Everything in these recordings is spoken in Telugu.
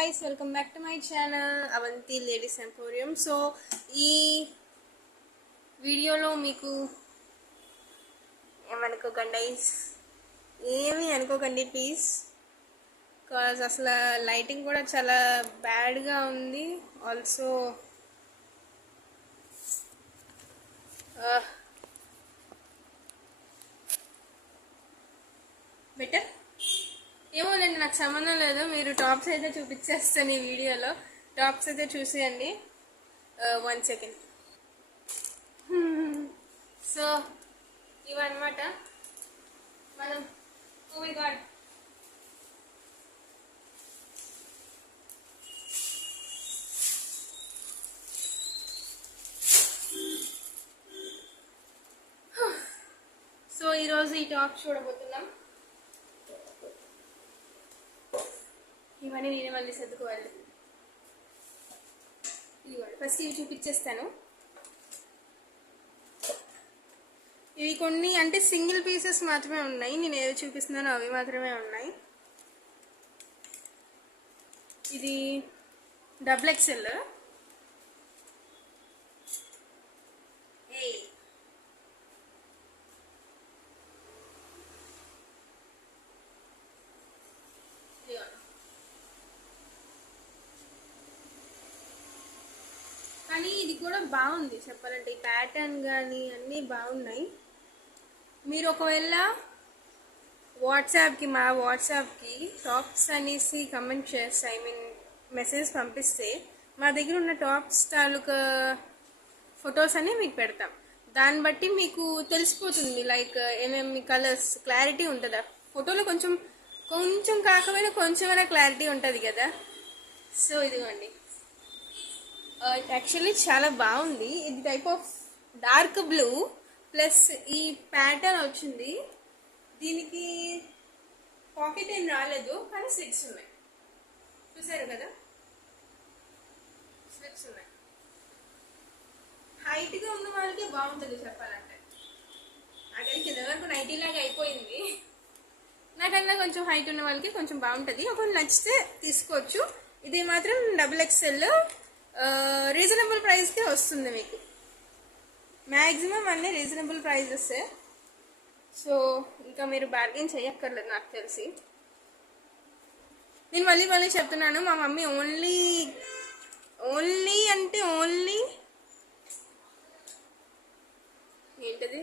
guys, welcome back to my channel Avanti Ladies Emporium. So ఈ వీడియోలో మీకు ఏమీ అనుకోకండి ప్లీజ్, బికాజ్ అసలు లైటింగ్ కూడా చాలా బ్యాడ్గా ఉంది. ఆల్సో బెటర్ ఏమోనండి, నాకు సంబంధం లేదు. మీరు టాప్స్ అయితే చూపించేస్తాను ఈ వీడియోలో. టాప్స్ అయితే చూసేయండి. 1 సెకండ్. సో ఇవన్నమాట మనం గాడ్ సో ఈరోజు ఈ టాప్ చూడబోతున్నాం. ఇవన్నీ నేనే మళ్ళీ సర్దుకోవాలి. ఇవ్వండి, ఫస్ట్ ఇవి చూపించేస్తాను. ఇవి కొన్ని అంటే సింగిల్ పీసెస్ మాత్రమే ఉన్నాయి. నేను ఏవి చూపిస్తున్నానో అవి మాత్రమే ఉన్నాయి. ఇది XXL. కానీ ఇది కూడా బాగుంది చెప్పాలంటే. ఈ ప్యాటర్న్ కానీ అన్నీ బాగున్నాయి. మీరు ఒకవేళ మా వాట్సాప్కి టాప్స్ అనేసి కమెంట్ చేస్తే, మెసేజ్ పంపిస్తే మా దగ్గర ఉన్న టాప్స్ తాలూకా ఫొటోస్ అన్నీ మీకు పెడతాం. దాన్ని బట్టి మీకు తెలిసిపోతుంది, లైక్ ఏమేమి కలర్స్ క్లారిటీ ఉంటుందా. ఫోటోలో కొంచెం కాకపోయినా కొంచెమైనా క్లారిటీ ఉంటుంది కదా. సో ఇదిగోండి, యాక్చువల్లీ చాలా బాగుంది. ఇది type of dark blue plus ఈ ప్యాటర్న్ వచ్చింది. దీనికి పాకెట్ ఏం రాలేదు, కానీ స్లిట్స్ ఉన్నాయి. చూసారు కదా, స్లిట్స్ ఉన్నాయి. హైట్గా ఉన్న వాళ్ళకి బాగుంటుంది చెప్పాలంటే. అక్కడికి కింద వరకు 90 లాగా అయిపోయింది. నాకన్నా కొంచెం హైట్ ఉన్న వాళ్ళకి కొంచెం బాగుంటుంది. ఒకవేళ నచ్చితే తీసుకోవచ్చు. ఇది మాత్రం XXL రీజనబుల్ ప్రైస్కే వస్తుంది మీకు. మ్యాక్సిమం అన్నీ రీజనబుల్ ప్రైజెస్. సో ఇంకా మీరు బార్గెన్ చేయక్కర్లేదు నాకు తెలిసి. నేను మళ్ళీ చెప్తున్నాను, మా మమ్మీ ఓన్లీ అంటే ఓన్లీ ఏంటది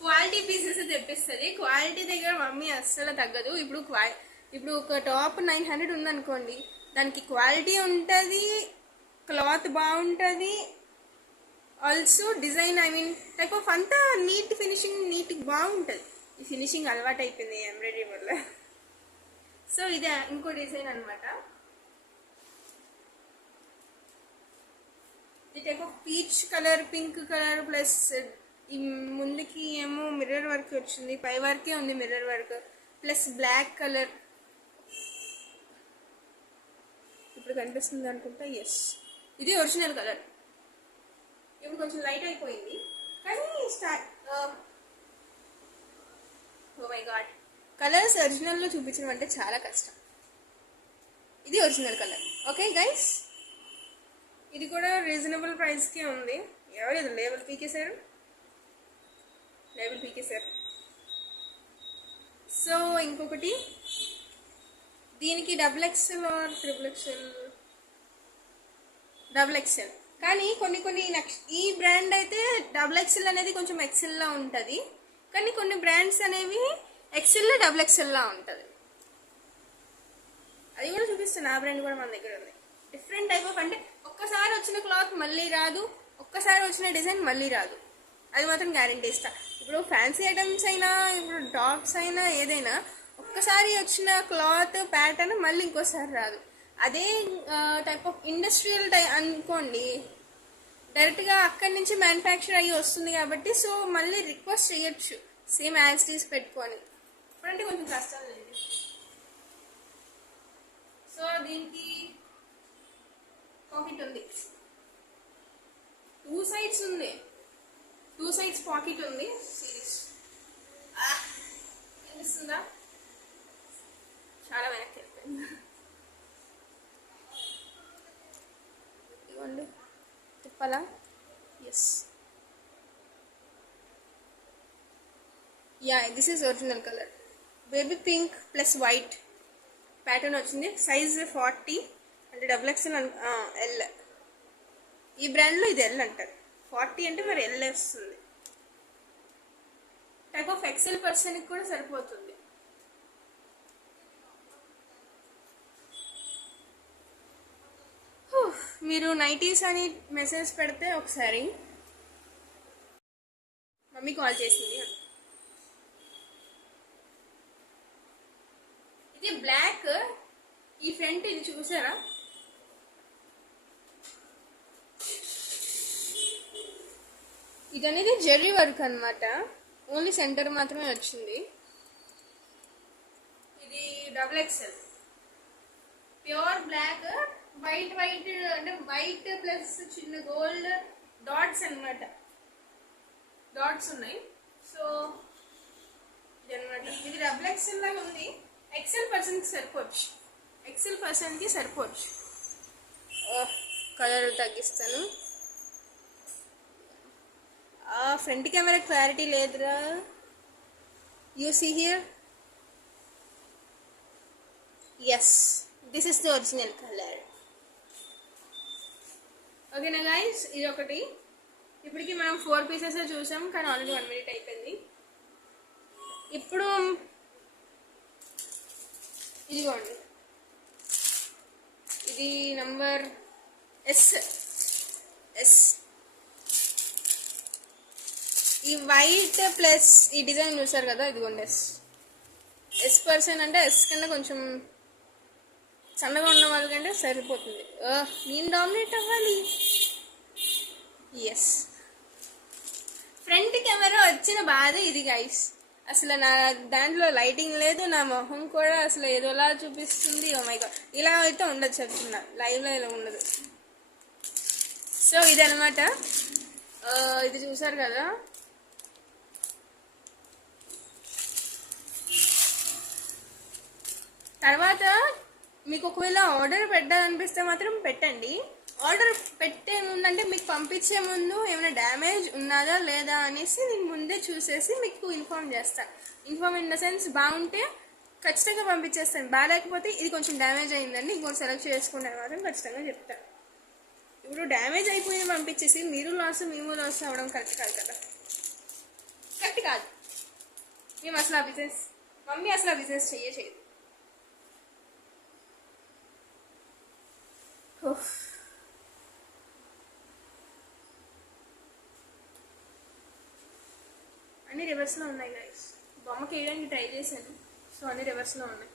క్వాలిటీ పీసెస్ తెప్పిస్తుంది. క్వాలిటీ దగ్గర మమ్మీ అస్సలు తగ్గదు. ఇప్పుడు ఒక టాప్ 900 ఉందనుకోండి, దానికి క్వాలిటీ ఉంటుంది, క్లాత్ బాగుంటుంది, ఆల్సో డిజైన్ టైప్ ఆఫ్ అంతా ఫినిషింగ్ బాగుంటుంది. ఈ ఫినిషింగ్ అలవాటు అయిపోయింది ఎంబ్రాయిడరీ వల్ల. సో ఇదే ఇంకో డిజైన్ అనమాట. ఈ type of peach colour, pink colour plus ఈ ముందుకి ఏమో మిర్రర్ వర్క్ వచ్చింది, పై వరకే ఉంది mirror work plus black colour. ఇప్పుడు కనిపిస్తుంది అనుకుంటా. ఎస్, ఇది ఒరిజినల్ కలర్. ఇప్పుడు కొంచెం లైట్ అయిపోయింది, కానీ ఓ మై గాడ్, కలర్స్ ఒరిజినల్లో చూపించడం అంటే చాలా కష్టం. ఇది ఒరిజినల్ కలర్. ఓకే గైస్, ఇది కూడా రీజనబుల్ ప్రైస్కే ఉంది. ఎవరు ఇది లేబుల్ పీకేశారు. సో ఇంకొకటి, దీనికి XXL ఆర్ XXL. కానీ కొన్ని ఈ బ్రాండ్ అయితే XXL అనేది కొంచెం XL లా ఉంటుంది, కానీ కొన్ని బ్రాండ్స్ అనేవి XL XXL లా ఉంటుంది. అది కూడా చూపిస్తాను. ఆ బ్రాండ్ కూడా మన దగ్గర ఉంది. డిఫరెంట్ టైప్ ఆఫ్, అంటే ఒక్కసారి వచ్చిన క్లాత్ మళ్ళీ రాదు, ఒక్కసారి వచ్చిన డిజైన్ మళ్ళీ రాదు. అది మాత్రం గ్యారంటీ ఇస్తా. ఇప్పుడు ఫ్యాన్సీ ఐటమ్స్ అయినా, ఇప్పుడు టాప్స్ అయినా, ఏదైనా ఒక్కసారి వచ్చిన క్లాత్ ప్యాటర్న్ మళ్ళీ ఇంకోసారి రాదు. అదే టైప్ ఆఫ్ ఇండస్ట్రియల్ అనుకోండి, డైరెక్ట్గా అక్కడి నుంచి మ్యానుఫ్యాక్చర్ అయ్యి వస్తుంది కాబట్టి, సో మళ్ళీ రిక్వెస్ట్ చేయొచ్చు సేమ్ యాజ్ టీస్ పెట్టుకొని. ఇప్పుడంటే కొంచెం కష్టం లేదు. సో దీనికి పాకెట్ ఉంది, 2 సైడ్స్ ఉంది. 2 సైడ్స్ పాకెట్ ఉంది. సిరీస్ అనిపిస్తుందా? చాలా వెనక్కి వెళ్ళిపోయింది. ఇవ్వండి తిప్పాలా? Yes, yeah this is original colour. Baby pink plus white pattern వచ్చింది. సైజ్ 40 అంటే XXL ఎల్. ఈ బ్రాండ్లో ఇది ఎల్ అంటారు. 40 అంటే మరి ఎల్ వస్తుంది. టైప్ ఆఫ్ ఎక్సెల్ పర్సన్కి కూడా సరిపోతుంది. మీరు నైటీస్ అని మెసేజ్ పెడితే ఒకసారి మమ్మీ కాల్ చేసింది. ఇది బ్లాక్, ఈ ఫ్రంట్ ఇది చూసారా? ఇది అనేది జెర్రీ వర్క్ అనమాట. ఓన్లీ సెంటర్ మాత్రమే వచ్చింది. ఇది XXL pure black, white white అంటే వైట్ ప్లస్ చిన్న గోల్డ్ డాట్స్ అనమాట. డాట్స్ ఉన్నాయి. సో ఇది అనమాట. ఇది XXL లాగా ఉంది. XL పర్సన్కి సరిపోవచ్చు. XL పర్సన్కి సరిపోవచ్చు. కలర్ తగ్గిస్తాను. ఫ్రంట్ కెమెరా క్లారిటీ లేదురా. You see here. Yes, this is the original colour. ఓకేనా గైస్, ఇది ఒకటి. ఇప్పటికి మనం 4 పీసెస్ చూసాం, కానీ ఆల్రెడీ 1 మినిట్ అయిపోయింది. ఇప్పుడు ఇదిగోండి, ఇది నంబర్ ఎస్. ఈ వైట్ ప్లస్ ఈ డిజైన్ చూసారు కదా, ఇదిగోండి ఎస్ పర్సన్ అంటే ఎస్ కన్నా కొంచెం సన్నగా ఉన్న వాళ్ళకంటే సరిపోతుంది. నేను డామినేట్ అవ్వాలి. ఎస్, ఫ్రంట్ కెమెరా వచ్చిన బాధ ఇది గైస్. అసలు నా దాంట్లో లైటింగ్ లేదు, నా మొహం కూడా అసలు ఏదోలా చూపిస్తుంది. ఓ మై గాడ్, ఇలా అయితే ఉండదు చెప్తున్నా, లైవ్లో ఇలా ఉండదు. సో ఇదనమాట. ఇది చూసారు కదా. తర్వాత మీకు ఒకవేళ ఆర్డర్ పెట్టాలనిపిస్తే మాత్రం పెట్టండి. ఆర్డర్ పెట్టే ముందంటే మీకు పంపించే ముందు ఏమైనా డ్యామేజ్ ఉన్నదా లేదా అనేసి నేను ముందే చూసేసి మీకు ఇన్ఫార్మ్ చేస్తాను. ఇన్ఫార్మ్ ఇన్ ద సెన్స్ బాగుంటే ఖచ్చితంగా పంపించేస్తాను. బాగాలేకపోతే ఇది కొంచెం డ్యామేజ్ అయిందండి, ఇంకోటి సెలెక్ట్ చేసుకుంటే మాత్రం ఖచ్చితంగా చెప్తాను. ఇప్పుడు డ్యామేజ్ అయిపోయింది పంపించేసి మీరు లాస్ మేము లాస్ అవ్వడం కరెక్ట్ కాదు కదా. కరెక్ట్ కాదు. మేము అసలు ఆ బిజినెస్, మమ్మీ అసలు ఆ బిజినెస్ చేయదు. అన్ని రివర్స్లో ఉన్నాయి గైస్. బొమ్మకి వేయడానికి ట్రై చేశాను, సో అన్ని రివర్స్లో ఉన్నాయి.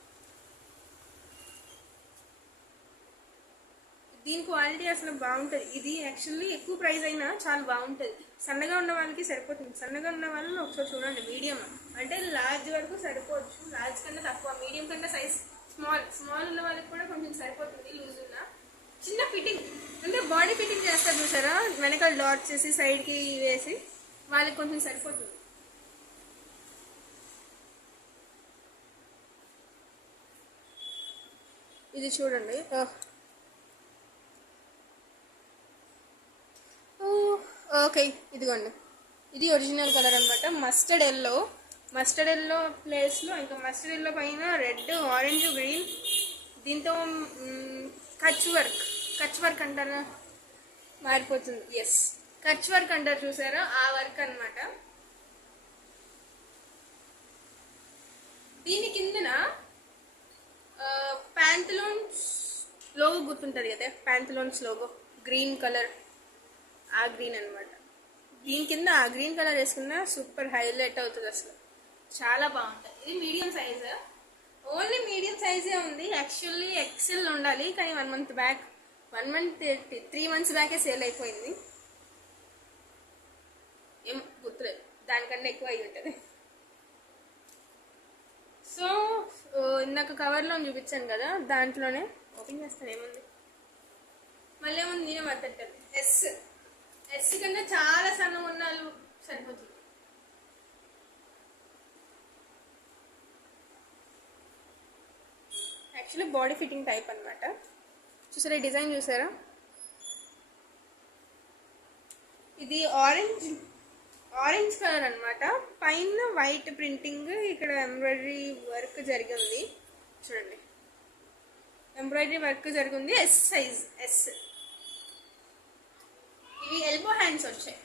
దీని క్వాలిటీ అసలు బాగుంటుంది. ఇది యాక్చువల్లీ ఎక్కువ ప్రైస్ అయినా చాలా బాగుంటుంది. సన్నగా ఉన్న వాళ్ళకి సరిపోతుంది. సన్నగా ఉన్న వాళ్ళని ఒకసారి చూడండి. మీడియం అంటే లార్జ్ వరకు సరిపోవచ్చు, లార్జ్ కన్నా తక్కువ, మీడియం కన్నా సైజ్ స్మాల్ ఉన్న వాళ్ళకి కూడా కొంచెం సరిపోతుంది. లూజ్ ఉన్న చిన్న ఫిట్టింగ్ అంటే బాడీ ఫిట్టింగ్ చేస్తారు చూసారా, వెనకాల డాట్ చేసి సైడ్కి వేసి, వాళ్ళకి కొంచెం సరిపోతుంది. ఇది చూడండి. ఓకే, ఇదిగోండి, ఇది ఒరిజినల్ కలర్ అనమాట. మస్టర్డ్ ఎల్లో ప్లేస్లో ఇంకా మస్టర్డ్ ఎల్లో పైన రెడ్, ఆరెంజ్, గ్రీన్, దీంతో కచ్ వర్క్ అంటారా, మారిపోతుంది. ఎస్, కచ్ వర్క్ అంటారు చూసారా, ఆ వర్క్ అనమాట. దీని కిందన ప్యాంతలోన్స్ లోగో గుర్తుంటుంది కదా, ప్యాంతలోన్స్ లోగో గ్రీన్ కలర్, ఆ గ్రీన్ అనమాట. దీని కింద ఆ గ్రీన్ కలర్ వేసుకున్నా సూపర్ హైలైట్ అవుతుంది, అసలు చాలా బాగుంటుంది. ఇది మీడియం సైజ్, ఓన్లీ మీడియం సైజే ఉంది. యాక్చువల్లీ XL ఉండాలి, కానీ 1 మంత్ బ్యాక్ 3 మంత్స్ బ్యాకే సేల్ అయిపోయింది. ఏం గుర్తులేదు, దానికన్నా ఎక్కువ అయి ఉంటుంది. సో ఇందాక కవర్లో చూపించాను కదా, దాంట్లోనే ఓపెన్ చేస్తాను. ఏముంది మళ్ళీ ఏముంది, నేనే మాట్లాడతాను. ఎస్ కన్నా చాలా సరిపోతుంది. యాక్చువల్లీ బాడీ ఫిట్టింగ్ టైప్ అనమాట. చూసారా డిజైన్ చూసారా? ఇది ఆరెంజ్ కలర్ అనమాట. పైన వైట్ ప్రింటింగ్, ఇక్కడ ఎంబ్రాయిడరీ వర్క్ జరిగింది చూడండి. ఎంబ్రాయిడరీ వర్క్ జరిగింది. S size, S. ఇవి ఎల్బో హ్యాండ్స్ వచ్చాయి.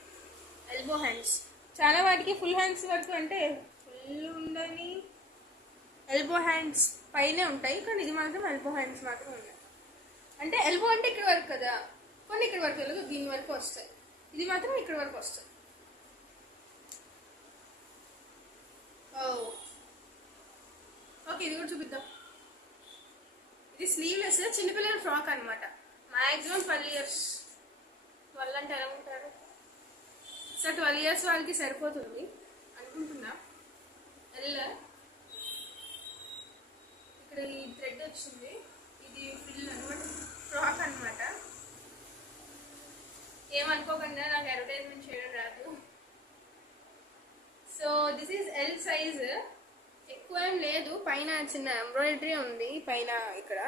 ఎల్బో హ్యాండ్స్ చాలా వాటికి ఫుల్ హ్యాండ్స్ వరకు అంటే ఫుల్ ఉండని ఎల్బో హ్యాండ్స్ పైనే ఉంటాయి, కానీ ఇది మాత్రం ఎల్బో హ్యాండ్స్ మాత్రం ఉన్నాయి. అంటే ఎల్బో అంటే ఇక్కడ వరకు కదా, కొన్ని ఇక్కడ వరకు వెళ్ళదు, దీని వరకు వస్తాయి. ఇది మాత్రం ఇక్కడ వరకు వస్తుంది. ఓకే, ఇది కూడా చూపిద్దాం. ఇది స్లీవ్లెస్ చిన్నపిల్లల ఫ్రాక్ అనమాట. Maximum 12 years. 12 అంటే ఎలా ఉంటారు? సో 12 years వాళ్ళకి సరిపోతుంది అనుకుంటున్నా. ఇక్కడ ఈ థ్రెడ్ వచ్చింది, ఇది ఫిల్ అనమాట, ఫ్రాక్ అనమాట. ఏమనుకోకుండా నాకు అడ్వర్టైజ్మెంట్ చేయడం రాదు. So this is L size. ఎక్కువ ఏం లేదు, పైన చిన్న ఎంబ్రాయిడరీ ఉంది పైన ఇక్కడ.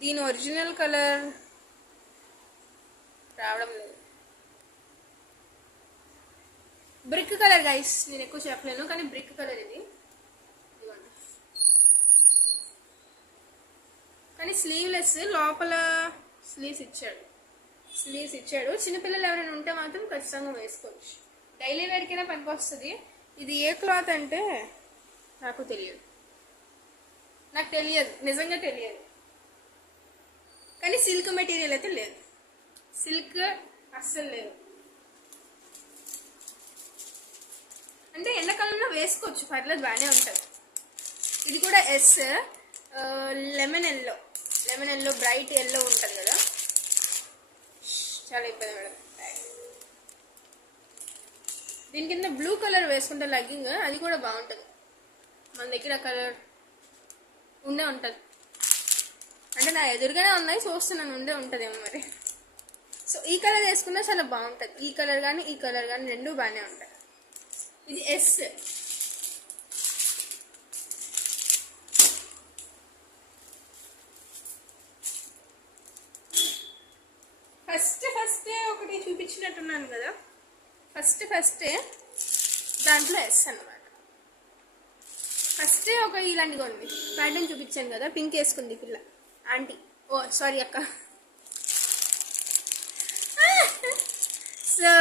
దీని ఒరిజినల్ కలర్ రావడం లేదు, బ్రిక్ కలర్ గైస్. నేను ఎక్కువ చెప్పలేను, కానీ బ్రిక్ కలర్ ఇది. కానీ స్లీవ్లెస్, లోపల స్లీవ్స్ ఇచ్చాడు. చిన్నపిల్లలు ఎవరైనా ఉంటే మాత్రం ఖచ్చితంగా వేసుకోవచ్చు. డైలీ వేర్కైనా పనికి వస్తుంది. ఇది ఏ క్లాత్ అంటే నాకు తెలియదు, నిజంగా తెలియదు. కానీ సిల్క్ మెటీరియల్ అయితే లేదు, సిల్క్ అస్సలు లేదు. అంటే ఎండాకాలంలో వేసుకోవచ్చు, పర్లేదు, బాగానే ఉంటుంది. ఇది కూడా S. Lemon yellow bright yellow ఉంటుంది కదా, చాలా ఇబ్బంది మేడం. దీని కింద బ్లూ కలర్ వేసుకుంటే లెగ్గింగ్, అది కూడా బాగుంటుంది. మన దగ్గర కలర్ ఉంటుంది, అంటే నా ఎదురుగానే ఉన్నాయి, చూస్తున్నాను, ఉంటుందేమో మరి. సో ఈ కలర్ వేసుకున్నా చాలా బాగుంటుంది. ఈ కలర్ కానీ రెండు బాగానే ఉంటాయి. ఇది ఎస్. ఫస్ట్ ఒకటి చూపించినట్టున్నాను కదా, ఫస్టే దాంట్లో ఎస్ అన్నమాట. ఫస్టే ఒక ఇలాంటిగా ఉంది ప్యాటర్న్ చూపించాను కదా, పింక్ వేసుకుంది పిల్ల ఆంటీ. ఓ సారీ అక్క. సో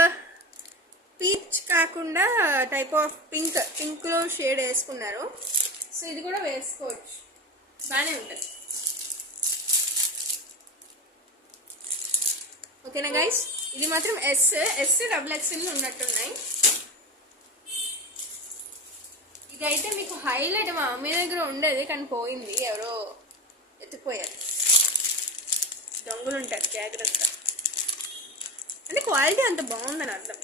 పీచ్ కాకుండా టైప్ ఆఫ్ పింక్లో షేడ్ వేసుకున్నారు. సో ఇది కూడా వేసుకోవచ్చు, బాగానే ఉంటుంది. ఓకేనా గైస్? ఇది మాత్రం ఎస్ XXL ఉన్నట్టున్నాయి. ఇదైతే మీకు హైలైట్. మా మమ్మీ దగ్గర ఉండేది, కానీ పోయింది, ఎవరో ఎత్తుకుపోయారు. దొంగలు ఉంటారు, జాగ్రత్త. అంటే క్వాలిటీ అంత బాగుందని అర్థం,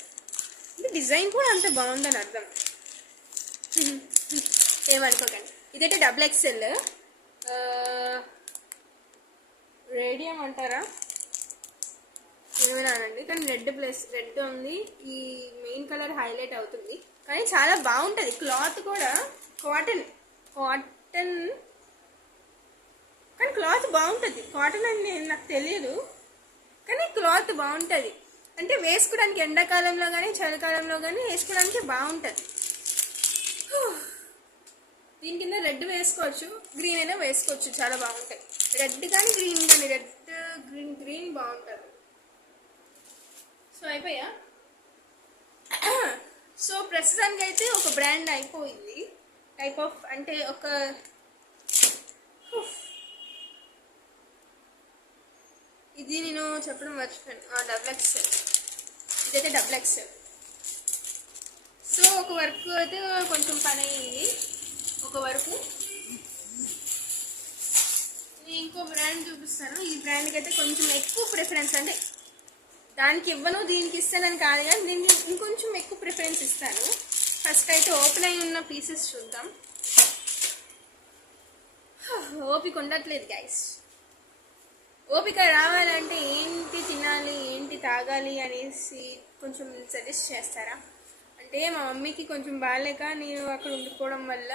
అంటే డిజైన్ కూడా అంత బాగుందని అర్థం. ఏమనుకోకండి. ఇదైతే XXL. రేడియం అంటారా ఏమైనానండి, కానీ రెడ్ ఉంది. ఈ మెయిన్ కలర్ హైలైట్ అవుతుంది, కానీ చాలా బాగుంటుంది. క్లాత్ కూడా కాటన్, కానీ క్లాత్ బాగుంటుంది. కాటన్ అని నాకు తెలియదు, కానీ క్లాత్ బాగుంటుంది. అంటే వేసుకోవడానికి ఎండాకాలంలో కానీ చలికాలంలో కానీ వేసుకోవడానికి బాగుంటుంది. దీని కింద రెడ్ వేసుకోవచ్చు, గ్రీన్ అయినా వేసుకోవచ్చు, చాలా బాగుంటాయి. రెడ్ కానీ గ్రీన్ కానీ, గ్రీన్ బాగుంటుంది. సో అయిపోయా. సో ప్రస్తుతానికి అయితే ఒక బ్రాండ్ అయిపోయింది. టైప్ ఆఫ్ అంటే ఒక ఇది నేను చెప్పడం మర్చిపోయాను, XXL. ఇదైతే XXL. సో ఒక వర్క్ అయితే కొంచెం పని అయ్యింది, ఒక వరకు. నేను ఇంకో బ్రాండ్ చూపిస్తాను. ఈ బ్రాండ్కి అయితే కొంచెం ఎక్కువ ప్రిఫరెన్స్, అంటే దానికి ఇవ్వను దీనికి ఇస్తానని కాదు, కానీ దీనికి ఇంకొంచెం ఎక్కువ ప్రిఫరెన్స్ ఇస్తాను. ఫస్ట్ అయితే ఓపెన్ అయి ఉన్న పీసెస్ చూద్దాం. ఓపిక ఉండట్లేదు గైస్. ఓపిక రావాలంటే ఏంటి తినాలి, ఏంటి తాగాలి ఆగాలి అనేసి కొంచెం సజెస్ట్ చేస్తారా? అంటే మా మమ్మీకి కొంచెం బాగాలేక నేను అక్కడ ఉండిపోవడం వల్ల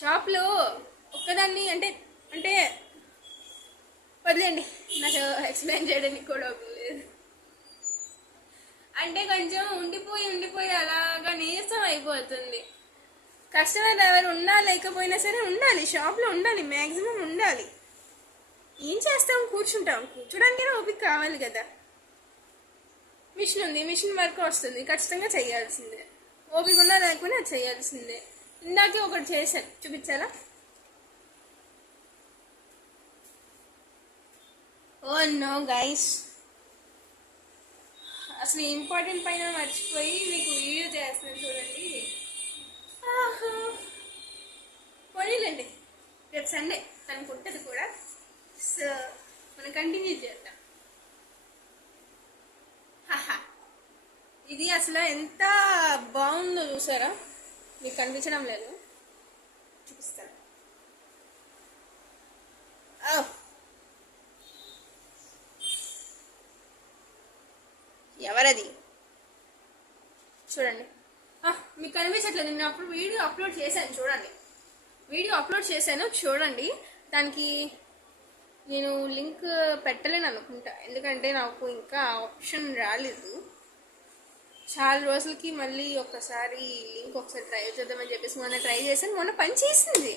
షాప్లో ఒక్కదాన్ని అంటే అంటే వదిలేండి, నాకు ఎక్స్ప్లెయిన్ చేయడానికి కూడా లేదు. అంటే కొంచెం ఉండిపోయి అలాగా నీరసం అయిపోతుంది. కస్టమర్ ఎవరు ఉన్నా లేకపోయినా సరే ఉండాలి, షాప్లో ఉండాలి, మ్యాక్సిమం ఉండాలి. ఏం చేస్తాం, కూర్చోడానికైనా ఓపిక కావాలి కదా. మిషన్ ఉంది, మిషన్ వర్క్ వస్తుంది, ఖచ్చితంగా చేయాల్సిందే. ఓపిక ఉన్నా లేకపోయినా అది చేయాల్సిందే. ఇందాకే ఒకటి చేశాను, చూపించాలా? ఓ నో గైస్, అసలు ఇంపార్టెంట్ పైన మర్చిపోయి మీకు వీడియో చేస్తున్నాను చూడండి. పోనీలేండి, రేపు సండే తనకు ఉంటుంది కూడా, సో మనం కంటిన్యూ చేద్దాం. ఇది అసలు ఎంత బాగుందో చూసారా? మీకు కనిపించడం లేదు, చూపిస్తాను. ఎవరది చూడండి. మీకు కనిపించట్లేదు, నేను అప్పుడు వీడియో అప్లోడ్ చేశాను చూడండి, చూడండి. దానికి నేను లింక్ పెట్టలేను అనుకుంటా, ఎందుకంటే నాకు ఇంకా ఆప్షన్ రాలేదు. చాలా రోజులకి మళ్ళీ ఒకసారి ట్రై చేద్దామని చెప్పేసి మొన్న ట్రై చేశాను, మొన్న పని చేసింది.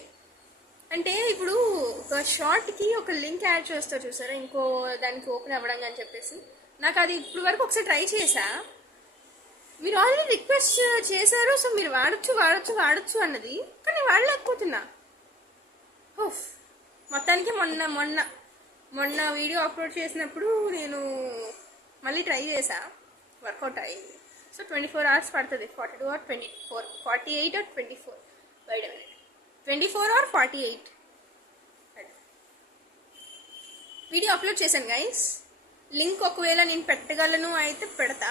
అంటే ఇప్పుడు ఒక షార్ట్కి ఒక లింక్ యాడ్ చేస్తారు చూసారా, ఇంకో దానికి ఓపెన్ అవ్వడం అని చెప్పేసి, నాకు అది ఇప్పుడు వరకు ఒకసారి ట్రై చేశా. మీరు ఆల్రెడీ రిక్వెస్ట్ చేశారు, సో మీరు వాడచ్చు అన్నది, కానీ వాడలేకపోతున్నా. మొత్తానికి మొన్న వీడియో అప్లోడ్ చేసినప్పుడు నేను మళ్ళీ ట్రై చేశా, వర్కౌట్ అయింది. సో 24 hours పడుతుంది, 42 or 24, 48 or 24, wait a minute, 24 or 48 video upload చేశాను గైస్. లింక్ ఒకవేళ నేను పెట్టగలను అయితే పెడతా,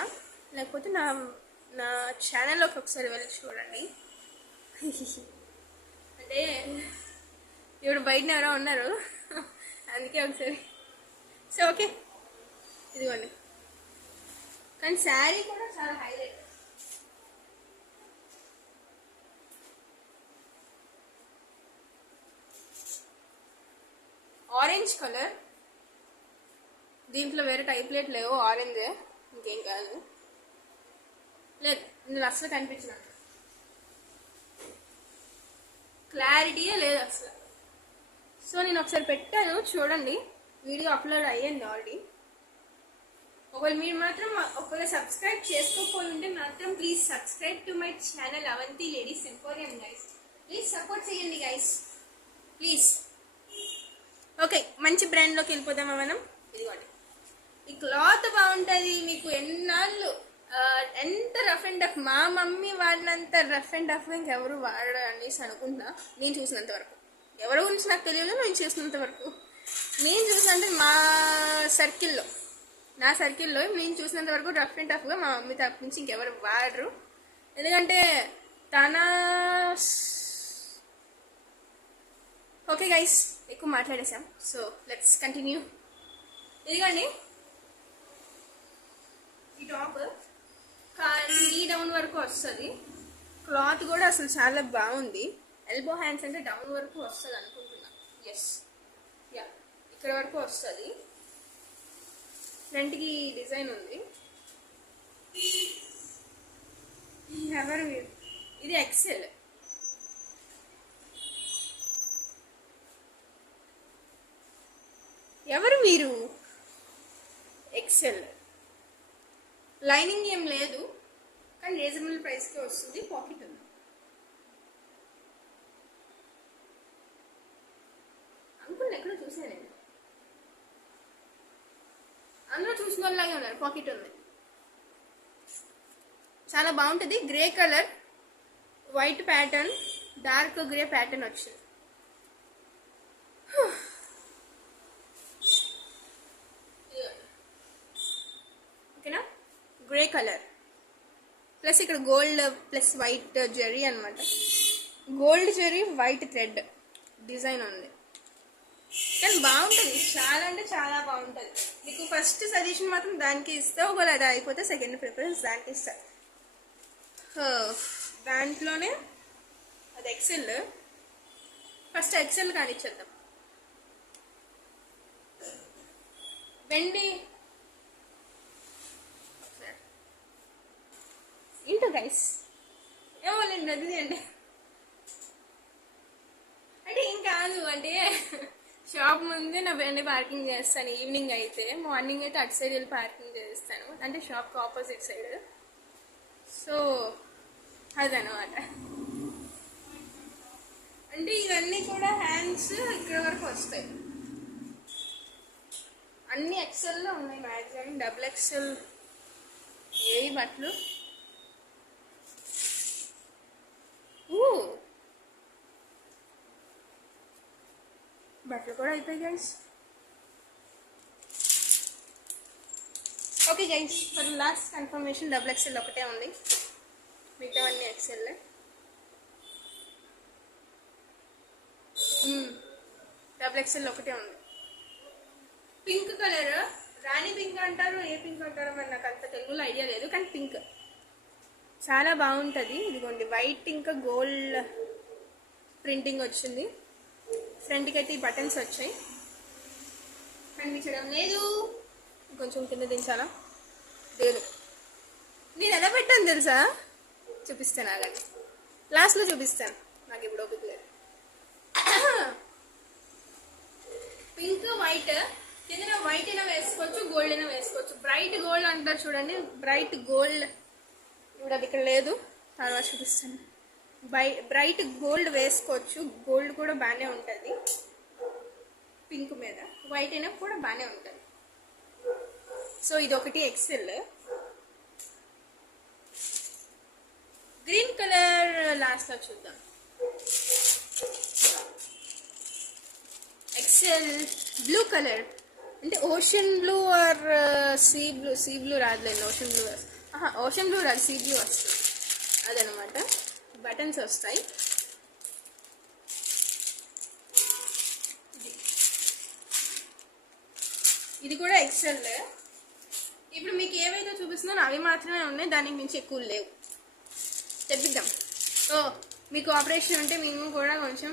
లేకపోతే నా ఛానల్లోకి ఒకసారి వెళ్ళి చూడండి. అంటే ఇప్పుడు బయట ఎవరో ఉన్నారు, అందుకే ఒకసారి. సో ఓకే, ఇదిగోండి. కానీ శారీ కూడా చాలా హైలైట్. ఆరెంజ్ కలర్, దీంట్లో వేరే టైప్ ప్లేట్ లేవు, ఆరెంజే, ఇంకేం కాదు. లేదు, ఇందులో అసలు కనిపించిన క్లారిటీయే లేదు అసలు. సో నేను ఒకసారి పెట్టాను చూడండి, వీడియో అప్లోడ్ అయ్యింది ఆల్రెడీ. ఒకవేళ మీరు మాత్రం ఒకవేళ సబ్స్క్రైబ్ చేసుకోకపోతే మాత్రం please subscribe to my channel Avanthi ladies emporium guys. Please support చేయండి గైస్, ప్లీజ్. ఓకే, మంచి బ్రాండ్లోకి వెళ్ళిపోదామా మనం. ఇదిగోండి, ఈ క్లాత్ బాగుంటుంది. మీకు ఎన్నాళ్ళు ఎంత రఫ్ అండ్ టఫ్, మా మమ్మీ వాడినంత రఫ్ అండ్ టఫ్ ఇంకెవరు వాడరు అనేసి అనుకుంటున్నా, నేను చూసినంత వరకు. ఎవరి గురించి నాకు తెలియదు, నేను చూసినంత వరకు. నేను చూసినంత నా సర్కిల్లో నేను చూసినంత వరకు రఫ్ అండ్ టఫ్గా మా మమ్మీ తప్ప నుంచి ఇంకెవరు వాడరు. ఎందుకంటే ఓకే గైస్, ఎక్కువ మాట్లాడేసాం, సో లెట్స్ కంటిన్యూ. ఇదిగోండి ఈ టాప్, ఈ డౌన్ వరకు వస్తుంది. క్లాత్ కూడా అసలు చాలా బాగుంది. ఎల్బో హ్యాండ్స్ అంటే డౌన్ వరకు వస్తుంది అనుకుంటున్నా. ఎస్, యా, ఇక్కడ వరకు వస్తుంది. ఫ్రంట్కి డిజైన్ ఉంది. ఎవరు ఇది ఎక్సెల్. ఎవరు మీరు? ఎక్సెల్. లైనింగ్ ఏం లేదు, కానీ రీజనబుల్ ప్రైస్కి వస్తుంది. పాకెట్ ఉంది. అనుకున్నా ఎక్కడో చూసాను నేను, అందరూ చూసిన వాళ్ళలాగే ఉన్నారు. పాకెట్ ఉంది, చాలా బాగుంటుంది. Grey colour, white pattern, dark grey pattern వచ్చింది. ఓకేనా, గ్రే కలర్ ప్లస్ ఇక్కడ గోల్డ్ ప్లస్ వైట్ జెరీ అనమాట. Gold zari white thread design ఉంది. కానీ బాగుంటుంది, చాలా అంటే చాలా బాగుంటుంది. మీకు ఫస్ట్ సజెషన్ మాత్రం దానికి ఇస్తా, ఒకవేళ అది అయిపోతే సెకండ్ ప్రిఫరెన్స్ దానికి ఇస్తా. దాంట్లోనే అది ఎక్సెల్. First XL కానిచ్చేద్దాం. వెండి ఇంటూ గైస్ ఏమో నేను అది అంటే ఏం కాదు అంటే షాప్ ముందే నా బండి పార్కింగ్ చేస్తాను. ఈవినింగ్ అయితే, మార్నింగ్ అయితే అటు సైడ్ వెళ్ళి పార్కింగ్ చేస్తాను, అంటే షాప్కి ఆపోజిట్ సైడ్. సో అదనమాట. అంటే ఇవన్నీ కూడా హ్యాండ్స్ ఇక్కడ వరకు వస్తాయి. అన్ని ఎక్సెల్లో ఉన్నాయి మ్యాక్సిమం. డబుల్ ఎక్సెల్ ఏవి బట్టలు. బట్టలు కూడా అయిపోయాయి guys. Okay guys, for last confirmation double XL ఒకటే ఉంది, మిగతావన్నీ ఎక్సెల్. డబుల్ ఎక్సెల్ ఒకటే ఉంది. పింక్ కలర్, రాణి పింక్ అంటారు, ఏ పింక్ అంటారో మరి నాకు అంత తెలుగులో ఐడియా లేదు, కానీ పింక్ చాలా బాగుంటుంది. ఇదిగోండి, వైట్ ఇంకా గోల్డ్ ప్రింటింగ్ వచ్చింది. ఫ్రంట్కి అయితే ఈ బటన్స్ వచ్చాయి, కనిపించడం లేదు. కొంచెం కింద దించాలా? లేదు, నేను ఎలా పెట్టాను తెలుసా? చూపిస్తాను, అలాగే లాస్ట్లో చూపిస్తాను, నాకు ఇప్పుడు ఓపిక లేదు. పింక్ వైట్, కింద వైట్ అయినా వేసుకోవచ్చు, గోల్డ్ అయినా వేసుకోవచ్చు. బ్రైట్ గోల్డ్ అంటారు చూడండి, బ్రైట్ గోల్డ్. ఇప్పుడు అది ఇక్కడ లేదు, తర్వాత చూపిస్తాను. బ్రైట్ గోల్డ్ వేసుకోవచ్చు, గోల్డ్ కూడా బాగానే ఉంటుంది పింక్ మీద. వైట్ అయినా కూడా బాగానే ఉంటుంది. సో ఇది ఒకటి ఎక్సెల్. గ్రీన్ కలర్ లాస్ట్లో చూద్దాం. ఎక్సెల్ బ్లూ కలర్, అంటే ocean blue or sea blue. Sea blue రాదులేండి, ఓషన్ బ్లూ. ఓషన్ బ్లూ రాదు, సీ బ్లూ వస్తుంది. అదనమాట. బటన్స్ వస్తాయి. ఇది కూడా ఎక్సెల్. ఇప్పుడు మీకు ఏవైతే చూపిస్తున్నానో అవి మాత్రమే ఉన్నాయి, దానికి మించి ఎక్కువ లేవు. తెప్పిద్దాం. సో మీకు ఆపరేషన్ ఉంటే మేము కూడా కొంచెం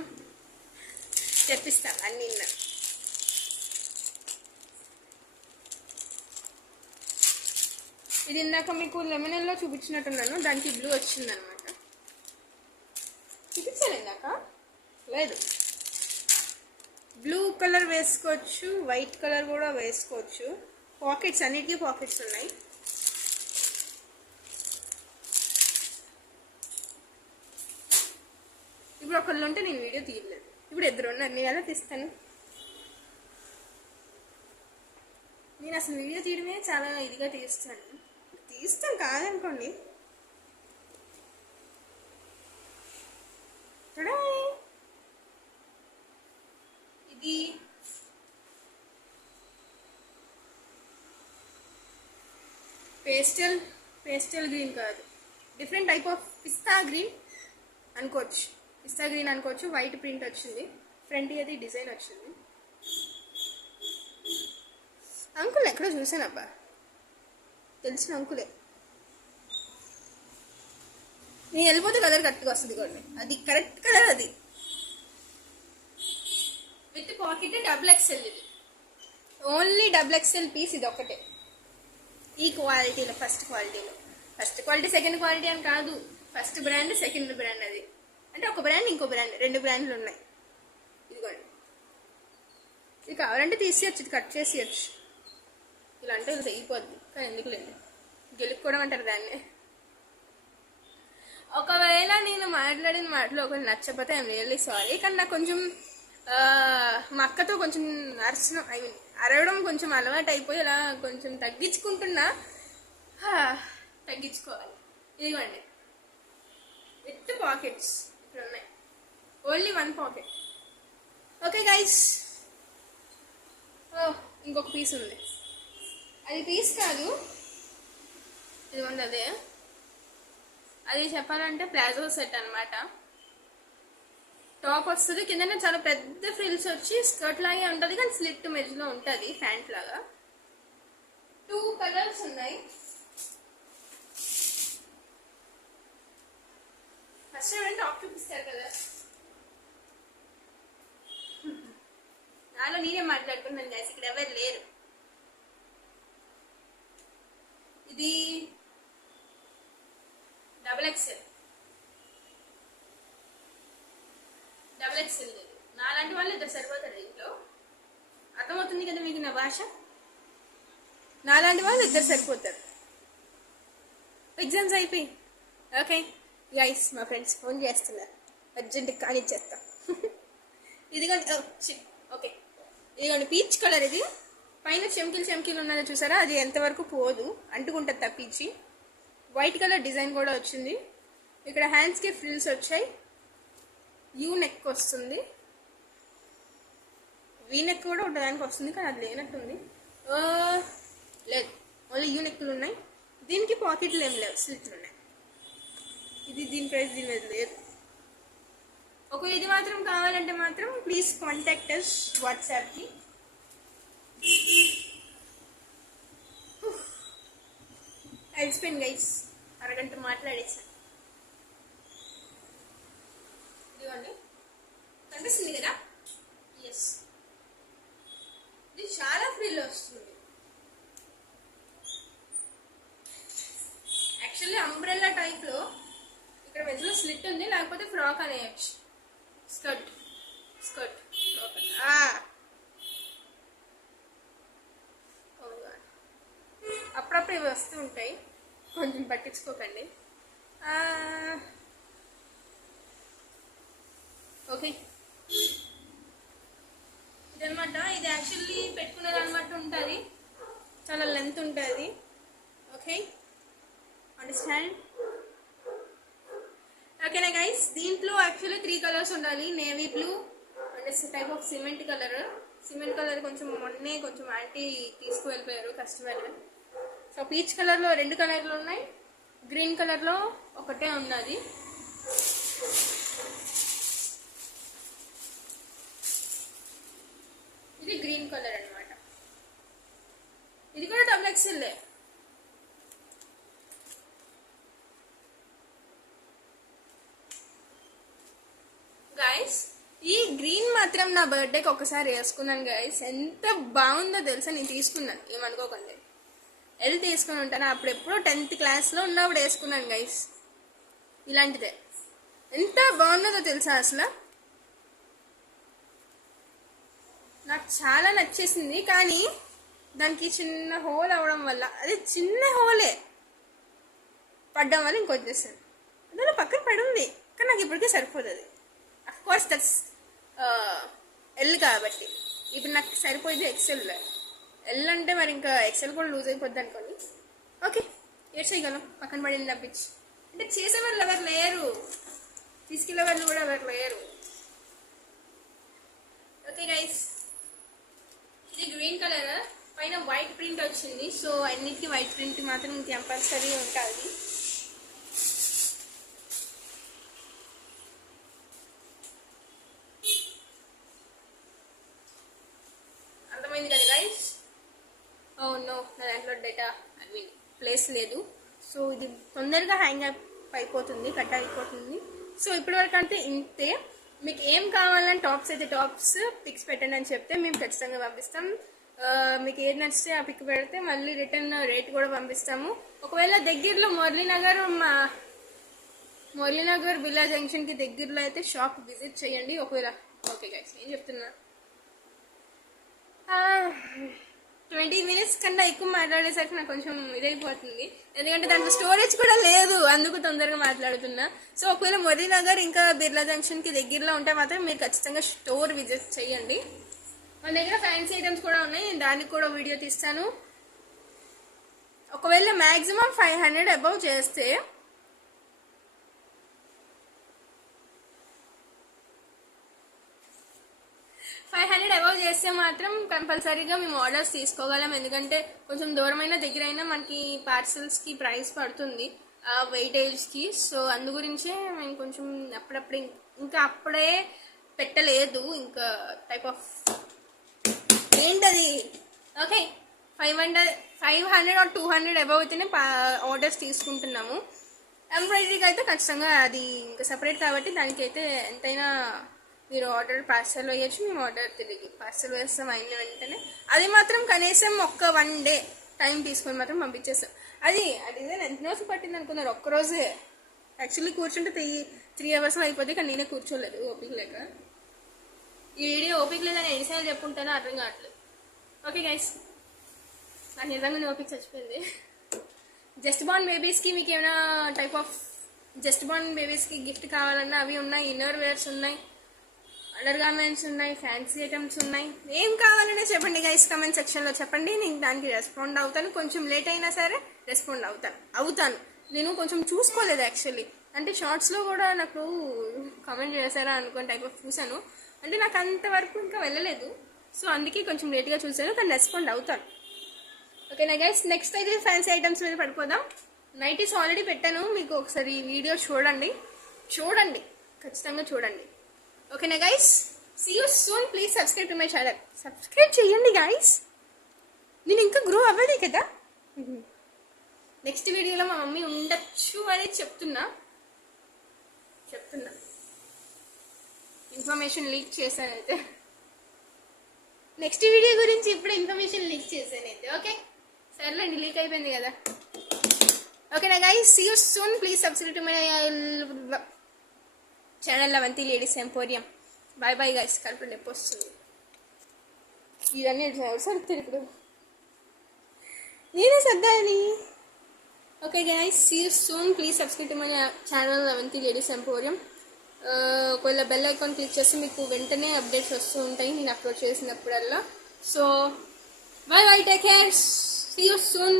తెప్పిస్తాం అన్నీ. ఇది ఇందాక మీకు లెమనెల్లో చూపించినట్టున్నాను, దానికి బ్లూ వచ్చిందనమాట. చూపించాను ఇందాక, లేదు. బ్లూ కలర్ వేసుకోవచ్చు, వైట్ కలర్ కూడా వేసుకోవచ్చు. పాకెట్స్, అన్నిటికీ పాకెట్స్ ఉన్నాయి. ఇప్పుడు ఒకళ్ళు ఉంటే నేను వీడియో తీయలేదు, ఇప్పుడు ఇద్దరు ఉన్నారు, నేను ఎలా తీస్తాను? నేను అసలు వీడియో తీయడమే చాలా ఇదిగా తీస్తాను కాదనుకోండి. ఇది పేస్టల్ గ్రీన్ కాదు, different type of pista green అనుకోవచ్చు. పిస్తా గ్రీన్ అనుకోవచ్చు. వైట్ ప్రింట్ వచ్చింది, ఫ్రంట్ అది డిజైన్ వచ్చింది. అంకుల్ ఎక్కడో చూసానబ్బా, తెలిసిన అంకులే. నేను వెళ్ళిపోతే కలర్ కరెక్ట్గా వస్తుంది కూడా, అది కరెక్ట్ కలర్. అది విత్ పాకెట్, డబుల్ ఎక్సెల్. ఇది ఓన్లీ డబుల్ ఎక్సెల్ పీస్, ఇది ఒకటే ఈ క్వాలిటీలో. ఫస్ట్ క్వాలిటీ సెకండ్ క్వాలిటీ అని కాదు, ఫస్ట్ బ్రాండ్ సెకండ్ బ్రాండ్. అది అంటే ఒక బ్రాండ్ ఇంకో బ్రాండ్, 2 బ్రాండ్లు ఉన్నాయి. ఇదిగోండి, ఇది కావాలంటే తీసేయచ్చు, ఇది కట్ చేసేయచ్చు. ఇలా అంటే ఇది తెగిపోద్ది, కానీ ఎందుకు లేదు, గెలుపుకోవడం అంటారు దాన్ని. ఒకవేళ నేను మాట్లాడిన మాటలు ఒకటి నచ్చకపోతే ఐఎమ్ రియల్లీ సారీ. కానీ నాకు కొంచెం మా అక్కతో కొంచెం అరవడం కొంచెం అలవాటు అయిపోయి ఇలా కొంచెం తగ్గించుకుంటున్నా. తగ్గించుకోవాలి. ఇదిగోండి, విత్ పాకెట్స్ ఇక్కడ ఉన్నాయి, ఓన్లీ 1 పాకెట్. ఓకే గైస్, ఇంకొక పీస్ ఉంది. అది పీస్ కాదు, ఇదిగోండి అదే. అది చెప్పాలంటే ప్లాజో సెట్ అనమాట. టాప్ వస్తుంది, కిందనే చాలా పెద్ద ఫ్రిల్స్ వచ్చి స్కర్ట్ లాగే ఉంటుంది కానీ స్లిట్ మెజ్లో ఉంటుంది ప్యాంట్ లాగా. 2 కలర్స్ ఉన్నాయి. ఫస్ట్ ఏమైనా టాప్ చూపిస్తారు కదా, నాలో నేనే మాట్లాడుకుంటున్నాను గైస్, ఇక్కడ ఎవరు లేరు. ఇది XXL లేదు, నాలాంటి వాళ్ళు ఇద్దరు సరిపోతారు ఇంట్లో. అర్థమవుతుంది కదా మీకు నా భాష? నాలాంటి వాళ్ళు ఇద్దరు సరిపోతారు. ఎగ్జామ్స్ అయిపోయి ఓకే గైస్, మా ఫ్రెండ్స్ ఫోన్ చేస్తున్నారు, అర్జెంట్ కానీ చేస్తాం. ఇదిగోండి ఓకే, ఇదిగోండి పీచ్ కలర్. ఇది పైన చెమ్కీలు ఉన్నదో చూసారా, అది ఎంతవరకు పోదు, అంటుకుంటుంది తప్పించి. వైట్ కలర్ డిజైన్ కూడా వచ్చింది. ఇక్కడ హ్యాండ్స్కి ఫ్రిల్స్ వచ్చాయి, యూ నెక్ వస్తుంది, వీ నెక్ కూడా ఉండడానికి వస్తుంది కానీ అది లేనట్టుంది. లేదు, ఓన్లీ యూ నెక్లు ఉన్నాయి. దీనికి పాకెట్లు ఏం లేవు, స్లిట్లు ఉన్నాయి. ఇది దీని ప్రైస్ దీని మీద లేదు. ఒక ఇది మాత్రం కావాలంటే మాత్రం ప్లీజ్ కాంటాక్ట్ అస్ వాట్సాప్కి. అయిపోయింది గైస్, అరగంట మాట్లాడేసాను. ఇదిగోండి, కనిపిస్తుంది కదా? ఎస్, ఇది చాలా ఫ్రిల్ వస్తుంది. యాక్చువల్లీ అంబ్రెల్లా టైప్లో ఇక్కడ మధ్యలో స్లిట్ ఉంది, లేకపోతే ఫ్రాక్ అనేయచ్చు. స్కర్ట్ అప్పుడప్పుడు ఇవి వస్తూ ఉంటాయి, కొంచెం పట్టించుకోకండి. ఓకే, ఇదనమాట. ఇది యాక్చువల్లీ పెట్టుకునేది అనమాట ఉంటుంది, చాలా లెంత్ ఉంటుంది. Okay, understand? ఓకేనా గైస్, దీంట్లో యాక్చువల్లీ 3 కలర్స్ ఉండాలి. Navy blue and type of cement colour కొంచెం మొన్నే కొంచెం యాంటీ తీసుకువెళ్ళిపోయారు కస్టమర్. సో పీచ్ కలర్లో 2 కలర్లు ఉన్నాయి, గ్రీన్ కలర్లో ఒకటే ఉన్నది. ఇది గ్రీన్ కలర్ అనమాట. ఇది కూడా XXL. గైస్, ఈ గ్రీన్ మాత్రం నా బర్త్డేకి ఒకసారి వేసుకున్నాను గైస్, ఎంత బాగుందో తెలుసా. నేను తీసుకున్నాను, ఏమనుకోకండి, వెళ్ళి తీసుకుని ఉంటాను. అప్పుడు ఎప్పుడో 10th క్లాస్లో ఉన్నప్పుడు వేసుకున్నాను గైస్, ఇలాంటిదే. ఎంత బాగున్నదో తెలుసా అసలు, నాకు చాలా నచ్చేసింది. కానీ దానికి చిన్న హోల్ అవ్వడం వల్ల, అది చిన్న హోలే పడ్డం వల్ల ఇంకొచ్చేసాను. అందులో పక్కన పడుంది కానీ నాకు ఇప్పటికే సరిపోతుంది. అఫ్కోర్స్ దట్స్ ఎల్ కాబట్టి ఇప్పుడు నాకు సరిపోయింది XL. ఎల్ అంటే మరి ఇంకా XL కూడా లూజ్ అయిపోద్ది అనుకోండి. ఓకే, ఏడ్ చేయగలం, పక్కన పడింది తప్పించి. అంటే చేసేవాళ్ళు ఎవరు లేరు, తీసుకెళ్ళే వాళ్ళు కూడా ఎవరు లేరు. ఓకే గైస్, ఇది గ్రీన్ కలర్, పైన వైట్ ప్రింట్ వచ్చింది. సో అన్నిటికీ వైట్ ప్రింట్ మాత్రం కంపల్సరీ ఉంటుంది. అర్థమైంది కదా గైస్? ఓ నో, నా దాంట్లో డేటా ప్లేస్ లేదు. సో ఇది తొందరగా హ్యాంగ్ అయిపోతుంది, కట్ అయిపోతుంది. సో ఇప్పటివరకు అంటే ఇంతే. మీకు ఏం కావాలని టాప్స్ అయితే టాప్స్ పిక్స్ పెట్టండి అని చెప్తే మేము ఖచ్చితంగా పంపిస్తాం. మీకు ఏది నచ్చితే ఆ పిక్ పెడితే మళ్ళీ రిటర్న్ రేట్ కూడా పంపిస్తాము. ఒకవేళ దగ్గరలో మురళీనగర్ బిల్లా జంక్షన్కి దగ్గరలో అయితే షాప్ విజిట్ చేయండి ఒకవేళ. ఓకే గైస్, ఏం చెప్తున్నా, 20 minutes కన్నా ఎక్కువ మాట్లాడేసరికి నాకు కొంచెం ఇదైపోతుంది, ఎందుకంటే దాంట్లో స్టోరేజ్ కూడా లేదు, అందుకు తొందరగా మాట్లాడుతున్నా. సో ఒకవేళ మురళీనగర్ ఇంకా బిర్లా జంక్షన్కి దగ్గరలో ఉంటే మాత్రం మీరు ఖచ్చితంగా స్టోర్ విజిట్ చేయండి. మన దగ్గర ఫ్యాన్సీ ఐటమ్స్ కూడా ఉన్నాయి, దానికి కూడా వీడియో తీస్తాను. ఒకవేళ మ్యాక్సిమం 500 అబౌవ్ చేస్తే 500 అబౌవ్ చేస్తే మాత్రం కంపల్సరీగా మేము ఆర్డర్స్ తీసుకోగలం. ఎందుకంటే కొంచెం దూరమైన దగ్గరైనా మనకి పార్సల్స్కి ప్రైస్ పడుతుంది వెయిటేజ్కి. సో అందు గురించే మేము కొంచెం అప్పుడప్పుడు ఇంకా అప్పుడే పెట్టలేదు ఇంకా టైప్ ఆఫ్ ఏంటది. ఓకే, 500 ఆర్ 200 అబౌవ్ అయితేనే ఆర్డర్స్ తీసుకుంటున్నాము. ఎంబ్రాయిడరీకి అయితే ఖచ్చితంగా అది ఇంకా సపరేట్ కాబట్టి దానికైతే ఎంతైనా మీరు ఆర్డర్ పార్సల్ వేయచ్చు, మేము ఆర్డర్ తిరిగి పార్సల్ వేస్తాం అయిన వెంటనే. అది మాత్రం కనీసం ఒక్క 1 డే టైం తీసుకొని మాత్రం పంపించేస్తాం. అది ఆ డిజైన్ ఎంత రోజు పట్టింది అనుకున్నారు? ఒక్కరోజే. యాక్చువల్లీ కూర్చుంటే 3 అవర్స్లో అయిపోద్ది, కానీ నేనే కూర్చోలేదు ఓపిక లేక. ఈ వీడియో ఓపిక లేదని ఎన్నిసార్లు చెప్పుంటానో అర్థం కావట్లేదు. ఓకే గైస్, నాకు నిజంగా ఓపిక చచ్చిపోయింది. జస్ట్ బార్న్ బేబీస్కి మీకు ఏమైనా టైప్ ఆఫ్ జస్ట్ బార్న్ బేబీస్కి గిఫ్ట్ కావాలన్నా అవి ఉన్నాయి, ఇన్నర్ వేర్స్ ఉన్నాయి, అండర్ గార్మెంట్స్ ఉన్నాయి, ఫ్యాన్సీ ఐటమ్స్ ఉన్నాయి. ఏం కావాలనే చెప్పండి గైస్, కమెంట్ సెక్షన్లో చెప్పండి. నేను దానికి రెస్పాండ్ అవుతాను. కొంచెం లేట్ అయినా సరే రెస్పాండ్ అవుతాను. నేను కొంచెం చూసుకోలేదు యాక్చువల్లీ, అంటే షార్ట్స్లో కూడా నాకు కామెంట్ చేశారా అనుకుని టైప్ ఆఫ్ చూశాను. అంటే నాకు అంతవరకు ఇంకా వెళ్ళలేదు, సో అందుకే కొంచెం లేట్గా చూశాను, కానీ రెస్పాండ్ అవుతాను. ఓకేనా గైస్, నెక్స్ట్ అయితే ఫ్యాన్సీ ఐటమ్స్ మీద పడిపోదాం. నైటీస్ ఆల్రెడీ పెట్టాను, మీకు ఒకసారి వీడియో చూడండి, ఖచ్చితంగా చూడండి. ఓకేనా guys, see you soon. Please subscribe to my channel. Subscribe చేయండి గైస్, నేను ఇంకా గ్రో అవ్వాలి కదా. నెక్స్ట్ వీడియోలో మా మమ్మీ ఉండొచ్చు అని చెప్తున్నా ఇన్ఫర్మేషన్ లీక్ చేశానైతే. నెక్స్ట్ వీడియో గురించి ఇప్పుడు ఇన్ఫర్మేషన్ లీక్ చేశానైతే. ఓకే సర్లేండి, లీక్ అయిపోయింది కదా. ఓకేనా guys, see you soon. Please subscribe to my channel Avanthi ladies emporium. Bye bye guys, కడుపు నొప్పి వస్తుంది. ఇవన్నీ సర్దుతారు ఇప్పుడు, నేనే సర్దాని. Okay guys, see you soon. Please subscribe to my channel Avanthi ladies emporium. ఒకవేళ బెల్ ఐకాన్ క్లిక్ చేస్తే మీకు వెంటనే అప్డేట్స్ వస్తూ ఉంటాయి నేను అప్లోడ్ చేసినప్పుడల్లా. So by bye, take care, see you soon,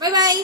bye bye.